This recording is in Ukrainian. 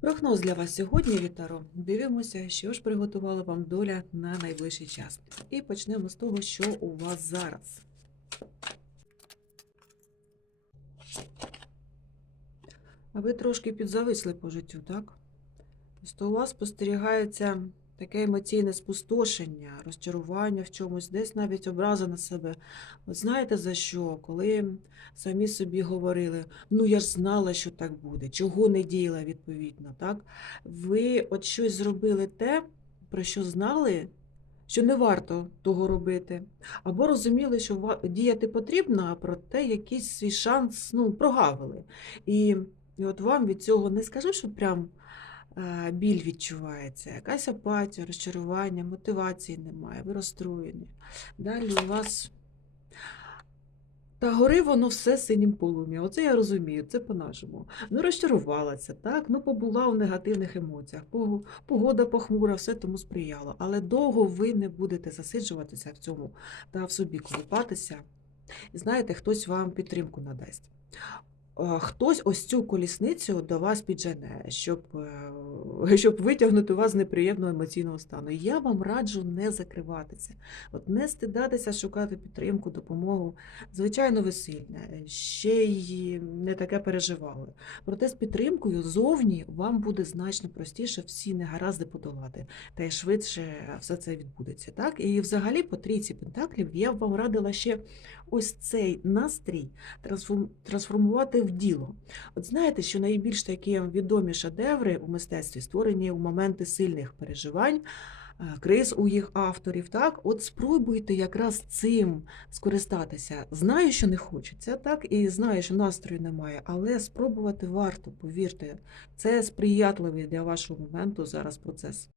Прогноз для вас сьогодні, Вітаро. Дивимося, що ж приготувала вам доля на найближчий час. І почнемо з того, що у вас зараз. А ви трошки підзависли по життю, так? Тобто у вас спостерігається таке емоційне спустошення, розчарування в чомусь, десь навіть образа на себе. От знаєте за що? Коли самі собі говорили, ну я ж знала, що так буде, чого не діяла відповідно, так? Ви от щось зробили те, про що знали, що не варто того робити. Або розуміли, що діяти потрібно, а проте якийсь свій шанс ну, прогавили. І, і от вам від цього не скажу, що прям біль відчувається, якась апатія, розчарування, мотивації немає, ви розстроєні. Далі у вас. Та гори воно все синім полум'ям. Оце я розумію, це по-нашому. Ну, розчарувалася, так? Ну, побула у негативних емоціях. Погода похмура, все тому сприяло. Але довго ви не будете засиджуватися в цьому та в собі колупатися. Знаєте, хтось вам підтримку надасть. А, Хтось ось цю колісницю до вас піджене, щоб, е, щоб витягнути вас з неприємного емоційного стану. Я вам раджу не закриватися, от не стидатися, шукати підтримку, допомогу. Звичайно, ви сильне, ще й не таке переживали. Проте з підтримкою зовні вам буде значно простіше всі негаразди подолати, та й швидше все це відбудеться. Так? І взагалі по трійці пентаклів я б вам радила ще ось цей настрій трансформ- трансформувати в діло. От знаєте, що найбільш такі відомі шедеври у мистецтві створені у моменти сильних переживань. е, Криз у їх авторів, так, от спробуйте якраз цим скористатися. Знаю, що не хочеться, так, і знаю, що настрою немає, але спробувати варто, повірте, це сприятливий для вашого моменту зараз процес.